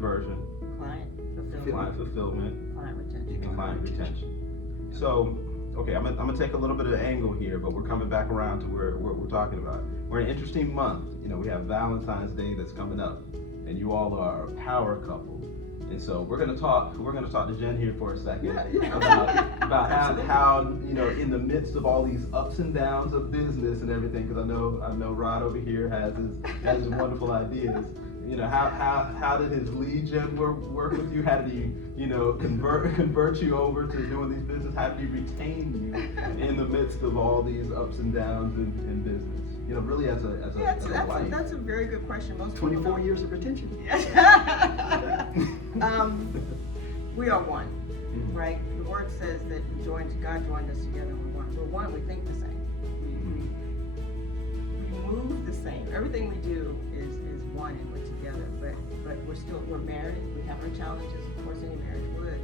conversion, client fulfillment, client retention. and client retention. So, okay, I'm gonna take a little bit of an angle here, but we're coming back around to what we're talking about. We're in an interesting month. You know, we have Valentine's Day that's coming up, and you all are a power couple. And so we're gonna talk to Jen here for a second about how you know, in the midst of all these ups and downs of business and everything, because I know Rod over here has his wonderful ideas. You know, how did his lead gen work with you? How did he, you know, convert you over to doing these business? How did he retain you in the midst of all these ups and downs in business? You know, really as a wife. That's a very good question. Most 24 years of retention. We are one, right? The word says that God joined us together. We're one. We think the same. We move the same. Everything we do is one, and we're together. But we're married. We have our challenges. Of course, any marriage would.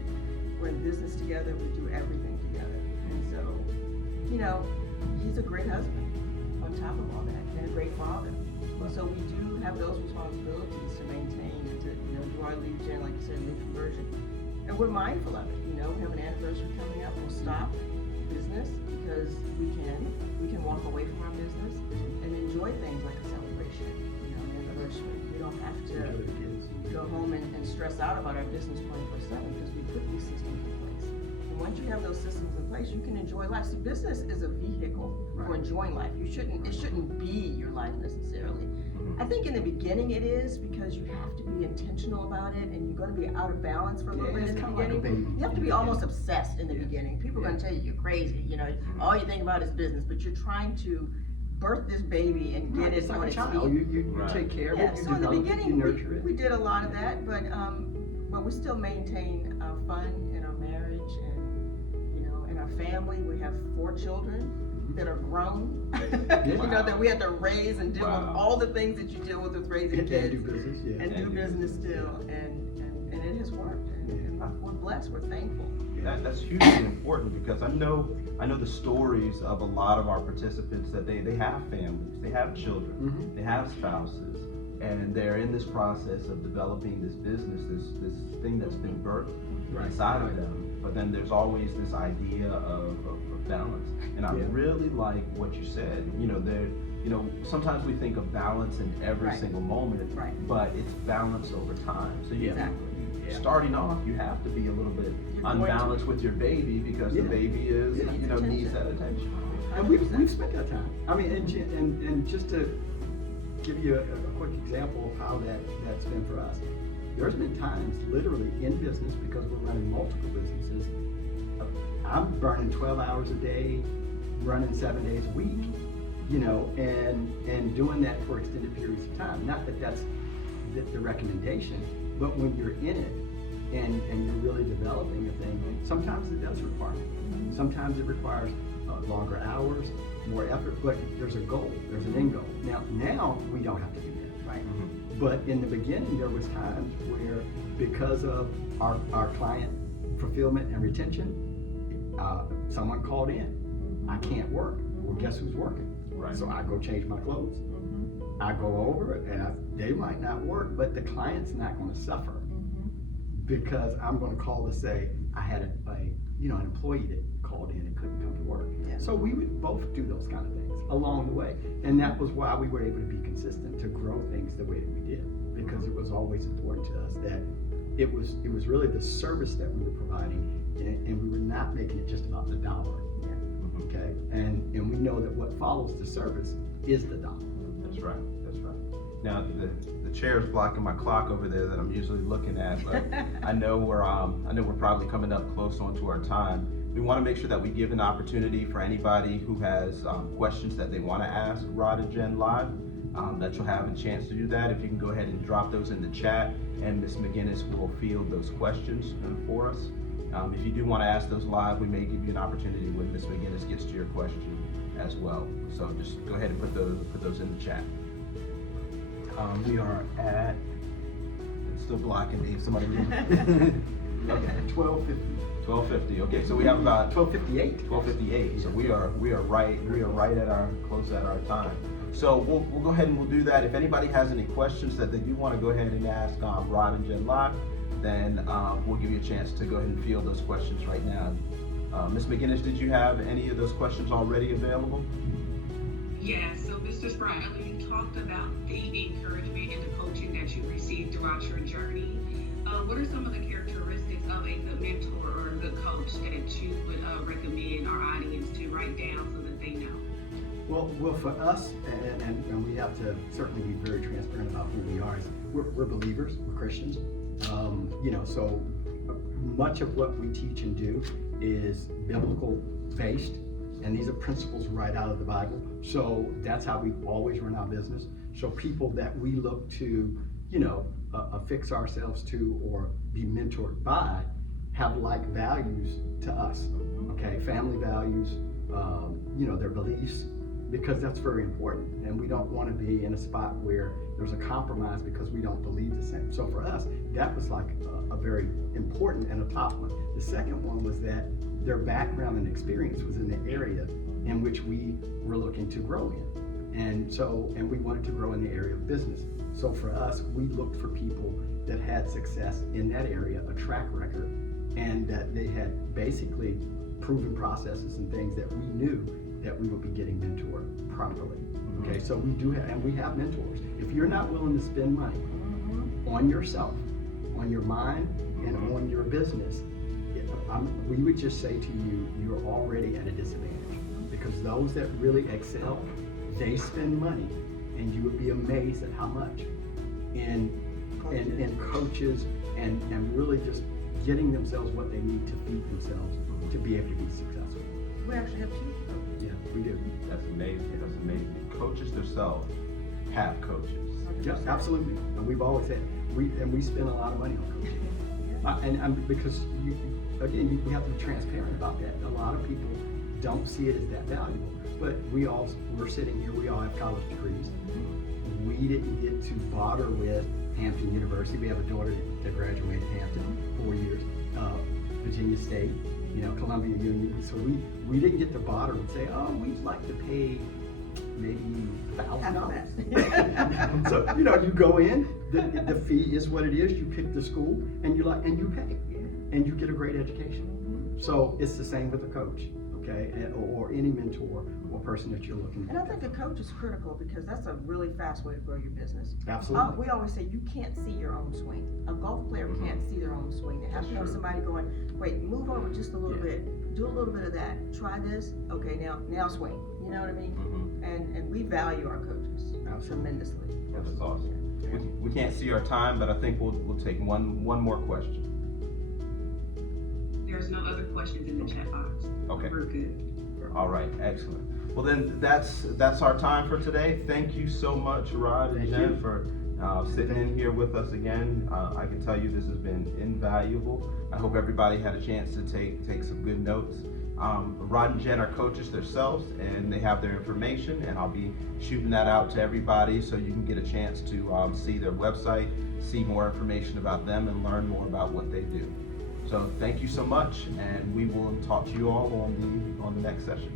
We're in business together. We do everything together. And so, you know, he's a great husband on top of all that, and a great father. So we do have those responsibilities to maintain and to, you know, do our lead gen, like you said, lead conversion. And we're mindful of it. You know, we have an anniversary coming up. We'll stop business because we can walk away from our business and enjoy things like a celebration, you know, an anniversary. We don't have to go home and stress out about our business 24/7 because we put these systems in place. And once you have those systems in place, you can enjoy life. See, business is a vehicle for enjoying life. It shouldn't be your life necessarily. I think in the beginning it is, because you have to be intentional about it, and you're going to be out of balance for a little bit in the beginning. You have to be almost obsessed in the beginning. People are going to tell you you're crazy. You know, all you think about is business, but you're trying to birth this baby and get it on its feet. You take care of it. So in the beginning, you nurture it. we did a lot of that, but we still maintain our fun in our marriage and, you know, in our family. We have 4 children that are grown, you know, that we have to raise and deal with all the things that you deal with raising kids. And do business, And do business still, and it has worked, and we're blessed, we're thankful. That's hugely important, because I know the stories of a lot of our participants that they have families, they have children, they have spouses, and they're in this process of developing this business, this thing that's been birthed inside of them. But then there's always this idea of balance, and I really like what you said. You know, sometimes we think of balance in every single moment, but it's balance over time. So starting off, you have to be a little bit unbalanced with your baby, because the baby is, you know, needs that attention. And we've spent that time. I mean, and just to give you a quick example of how that's been for us. There's been times, literally in business, because we're running multiple businesses, I'm burning 12 hours a day, running 7 days a week, you know, and doing that for extended periods of time. Not that that's the recommendation, but when you're in it and you're really developing a thing, sometimes it does require it. Sometimes it requires longer hours, more effort, but there's a goal, there's an end goal. Now we don't have to do that, right? But in the beginning, there was times where, because of our client fulfillment and retention, someone called in, I can't work. Well, guess who's working? So I go change my clothes. I go over and they might not work, but the client's not going to suffer because I'm going to call to say I had an employee that called in and couldn't come to work. So we would both do those kind of things along the way, and that was why we were able to be consistent to grow things the way that we did, because it was always important to us that it was really the service that we were providing, and we were not making it just about the dollar. Okay, and we know that what follows the service is the dollar. That's right. Now the chair's blocking my clock over there that I'm usually looking at, but I know we're probably coming up close onto our time. We want to make sure that we give an opportunity for anybody who has questions that they want to ask Rod and Jen live, that you'll have a chance to do that. If you can go ahead and drop those in the chat, and Ms. McGinnis will field those questions for us. If you do want to ask those live, we may give you an opportunity when Ms. McGinnis gets to your question as well. So just go ahead and put those in the chat. We are at, it's still blocking me, somebody read. Okay, 12:50. 12:50. Okay, so we have about 12:58. 12:58. So we are right at our close at our time. So we'll go ahead and we'll do that. If anybody has any questions that they do want to go ahead and ask Rod and Jen live, then we'll give you a chance to go ahead and field those questions right now. Ms. McGinnis, did you have any of those questions already available? Yeah, so Mr. Sprott, you talked about the encouragement and the coaching that you received throughout your journey. What are some of the characteristics of a good mentor or a good coach that you would recommend our audience to write down so that they know? Well, for us, and we have to certainly be very transparent about who we are. We're believers, we're Christians. So much of what we teach and do is biblical based, and these are principles right out of the Bible. So that's how we always run our business. So people that we look to, affix ourselves to or be mentored by have like values to us. Okay, family values, their beliefs, because that's very important. And we don't want to be in a spot where there's a compromise because we don't believe the same. So for us, that was like a very important and a top one. The second one was that their background and experience was in the area in which we were looking to grow in. And we wanted to grow in the area of business. So for us, we looked for people that had success in that area, a track record, and that they had basically proven processes and things that we knew that we would be getting mentored properly. Okay, so we do have, and we have mentors. If you're not willing to spend money on yourself, on your mind, and on your business, we would just say to you, you're already at a disadvantage. Because those that really excel, they spend money, and you would be amazed at how much in coaches and really just getting themselves what they need to feed themselves to be able to be successful. We actually have two coaches. Yeah, we do. That's amazing. That's amazing. Coaches themselves have coaches. Yeah, absolutely. And we've always had, we spend a lot of money on coaching. And because we have to be transparent about that. A lot of people don't see it as that valuable. But we're sitting here, we all have college degrees. We didn't get to barter with Hampton University. We have a daughter that graduated Hampton, 4 years, Virginia State, Columbia Union. So we didn't get to barter and say, oh, we'd like to pay maybe $1,000. So, you go in, the fee is what it is, you pick the school, and you pay, and you get a great education. So it's the same with a coach, okay, or any mentor or person that you're looking And at. I think a coach is critical because that's a really fast way to grow your business. Absolutely. We always say you can't see your own swing. A golf player can't see their own swing. They have to have somebody going, wait, move over just a little bit, do a little bit of that, try this, okay, now swing. You know what I mean? And we value our coaches tremendously. That's awesome. We can't see our time, but I think we'll take one more question. There's no other questions in the chat box. Okay. We're good. All right, excellent. Well then, that's our time for today. Thank you so much, Rod and Thank Jen, you. for sitting in here with us again. I can tell you this has been invaluable. I hope everybody had a chance to take some good notes. Rod and Jen are coaches themselves, and they have their information, and I'll be shooting that out to everybody so you can get a chance to see their website, see more information about them, and learn more about what they do. So thank you so much, and we will talk to you all on the next session.